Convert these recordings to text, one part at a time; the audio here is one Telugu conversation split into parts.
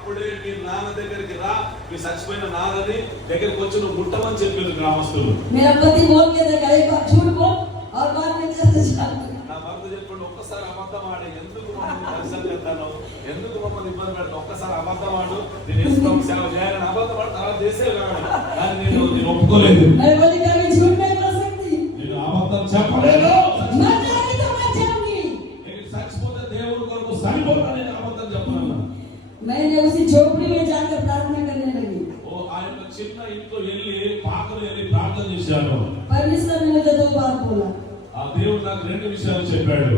అప్పుడే మీ నాన్న దగ్గరికి రా మీ చచ్చిపోయిన నాన్నని దగ్గరికి వచ్చి నువ్వు ముట్టమని చెప్పింది గ్రామస్తులు मेरा पति बोल के देखा एक बार झूठ बोल और बाद में जैसे जाते నా భర్త చెప్పండి ఒక్కసారి అబద్ధం ఆడే ఎందుకు మమ్మల్ని పరిచయం చేస్తాను ఎందుకు మమ్మల్ని ఇబ్బంది పెడతావు ఒక్కసారి అబద్ధం ఆడు నేను ఇష్టం సేవ చేయాలని అబద్ధం ఆడు తర్వాత చేసే కావాలి కానీ నేను నేను ఒప్పుకోలేదు मैं बोली कभी झूठ नहीं बोल सकती నేను అబద్ధం చెప్పలేదు मर जाऊंगी तो मर जाऊंगी నేను చచ్చిపోతే దేవుడి కొరకు సరిపోతా నేను అబద్ధం చెప్పను मैंने उसी झोपड़ी में जाकर प्रार्थना करने लगी ఓ ఆ యొక్క చిన్న ఇంట్లో వెళ్ళి పాకలు వెళ్ళి ప్రార్థన చేశాను परमेश्वर ने मुझे दो बार बोला ఆ దేవుడు నాకు రెండు విషయాలు చెప్పాడు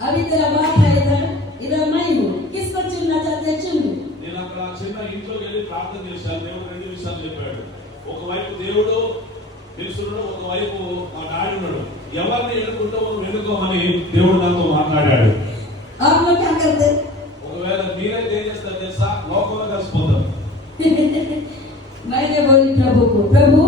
अभी तेरा बाप है इधर इधर मैं हूँ किसको चुनना चाहते हैं चुन लो। నేను అక్కడ ఆ చిన్న ఇంట్లోకి వెళ్ళి ప్రార్థన చేశాను దేవుడు రెండు విషయాలు చెప్పాడు ఒకవైపు దేవుడు తెలుసున్నాడు ఒకవైపు మా డాడీ ఉన్నాడు ఎవరిని ఎన్నుకుంటామో నువ్వు ఎన్నుకోమని దేవుడు నాతో మాట్లాడాడు आप लोग बोली प्रभु को प्रभु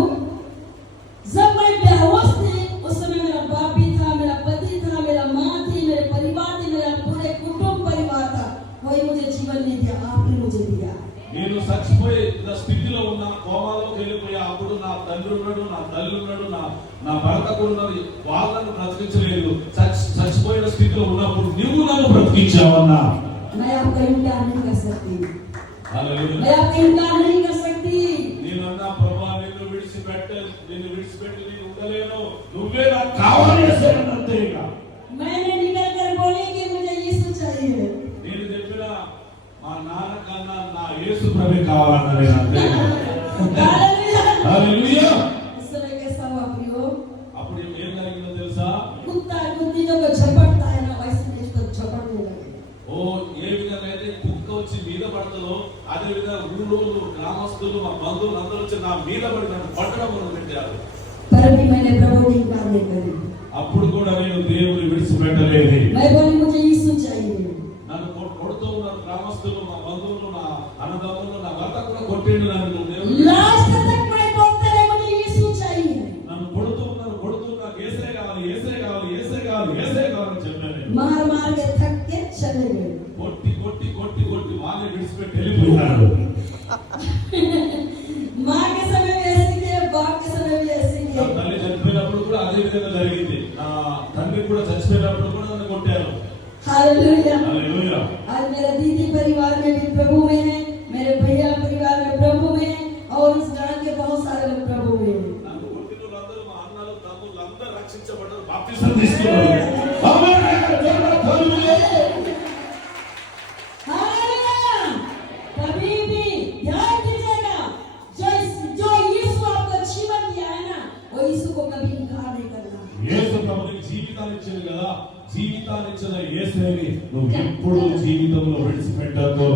जब मैं बेहोश थी उस समय मेरा बाप भी था मेरा पति था मेरा माँ थी मेरे परिवार थी मेरा पूरे कुटुंब परिवार था कोई मुझे जीवन नहीं दिया आपने मुझे दिया నేను చచ్చిపోయి నా స్థితిలో ఉన్న కోమాలోకి వెళ్ళిపోయా అప్పుడు నా తండ్రి ఉన్నాడు నా తల్లి ఉన్నాడు నా నా భర్త కూడా ఉన్నది వాళ్ళను బ్రతికించలేదు చచ్చి చచ్చిపోయిన స్థితిలో ఉన్నప్పుడు నువ్వు నన్ను బ్రతికించావన్నా मैं आपका इनकार नहीं कर सकती హల్లెలూయా. मैं आपका इनकार नहीं कर सकती నేనన్నా ప్రభా నిన్ను విడిచిపెట్ట నిన్ను విడిచిపెట్టి నేను ఉండలేను నువ్వే నాకు కావాలి యేసయ్య అంతే ఇక मैंने निकल कर बोली कि मुझे यीशु चाहिए నేను చెప్పిన మా నాన్న కన్నా నా యేసు ప్రభు కావాలన్న నేను అంతే हालेलुया హల్లెలూయా. इस समय कैसा हुआ प्रियो అప్పుడు ఏం జరిగిందో తెలుసా कुत्ता कुत्ती को झपटता మీద పడతలో అదేవిధంగా ఊళ్ళో గ్రామస్తులు మా బంధువులు అందరూ వచ్చి నా మీద పడి నన్ను పట్టడం పెట్టారు అప్పుడు కూడా నేను దేవుని విడిచిపెట్టలేదు. నన్ను కొడుతూ ఉన్నారు గ్రామస్తులు మా బంధువులు నా అన్నదమ్ములు నా భర్త కూడా కొట్టిండు నన్ను నన్ను ఉన్నారు నాకు కావాలి కావాలి కావాలి కావాలని చెప్పాను కొట్టి కొట్టి కొట్టి కొట్టి వాళ్ళని విడిచిపెట్టి వెళ్ళిపోయినారు माँ के समय भी ऐसे किए बाप के समय भी ऐसे నా किए తల్లి చనిపోయినప్పుడు కూడా అదే విధంగా జరిగింది నా తండ్రి కూడా చచ్చిపోయినప్పుడు కూడా నన్ను కొట్టారు हालेलुया హల్లెలూయా. आज मेरा दीदी परिवार में भी प्रभु में है मेरे भैया परिवार में प्रभु में है और इस गांव के बहुत सारे लोग प्रभु में हैं నన్ను కొట్టిన వాళ్ళందరూ మా అన్నలు తమ్ముళ్ళు అందరూ రక్షించబడ్డారు బాప్తిసం తీసుకున్నారు జీవితాన్ని ఇచ్చింది కదా? జీవితాన్ని ఇచ్చిన యేసుని నువ్వు ఎప్పుడు జీవితంలో విడిచిపెట్టద్దు.